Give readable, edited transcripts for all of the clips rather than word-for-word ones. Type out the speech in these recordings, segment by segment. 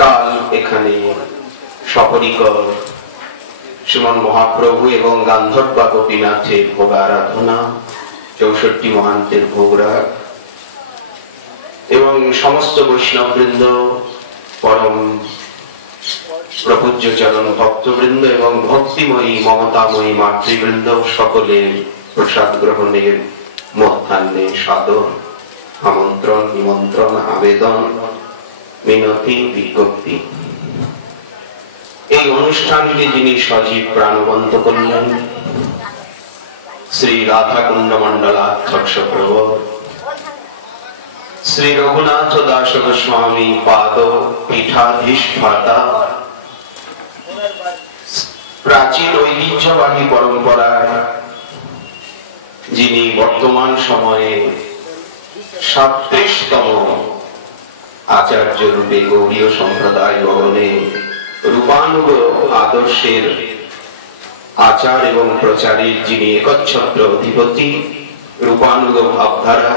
কাল এখানে সপরিকর শ্রীমন মহাপ্রভু এবং গান্ধর্বা গোপীনাথের ভোগ আরাধনা, 64 মহান্তের ভোগরাগ এবং সমস্ত বৈষ্ণববৃন্দ, পরম প্রপূজ্য চরণ ভক্তবৃন্দ এবং ভক্তিময়ী মমতাময়ী মাতৃবৃন্দ সকলের প্রসাদ গ্রহণের মধ্যাহ্নে সাদর আমন্ত্রণ, নিমন্ত্রণ, আবেদন, মিনতি, বিজ্ঞপ্তি। এই অনুষ্ঠানকে যিনি সজীব প্রাণবন্ত করলেন শ্রী রাধাকুণ্ড মন্ডলাধ্যক্ষ প্রভু শ্রী রঘুনাথ দাস গোস্বামী পাদ পীঠাধীষ্ঠাতা, প্রাচীন ঐতিহ্যবাহী পরম্পরার যিনি বর্তমান সময়ে 37তম আচার্য রূপে গৌড়ীয় সম্প্রদায় ভবনে রূপানুগ আদর্শের আচার এবং প্রচারের যিনি একচ্ছত্র অধিপতি, রূপানুগ ভাবধারা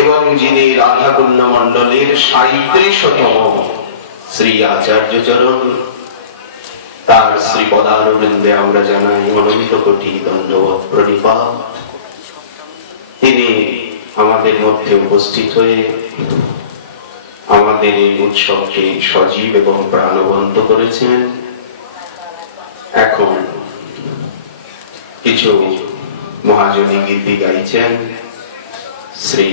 এবং যিনি রাধাকুণ্ড মন্ডলের 37তম শ্রী আচার্য চরণ, তার শ্রী পদারবিন্দে আমরা জানাই অনন্ত কোটি দণ্ডবৎ প্রণিপাত। তিনি আমাদের মধ্যে উপস্থিত হয়ে আমাদের এই উৎসবকে সজীব এবং প্রাণবন্ত করেছেন। এখন কিছু মহাজনী গীতি গাইছেন শ্রী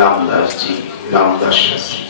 রামদাসজি, রামদাস শাস্ত্রী।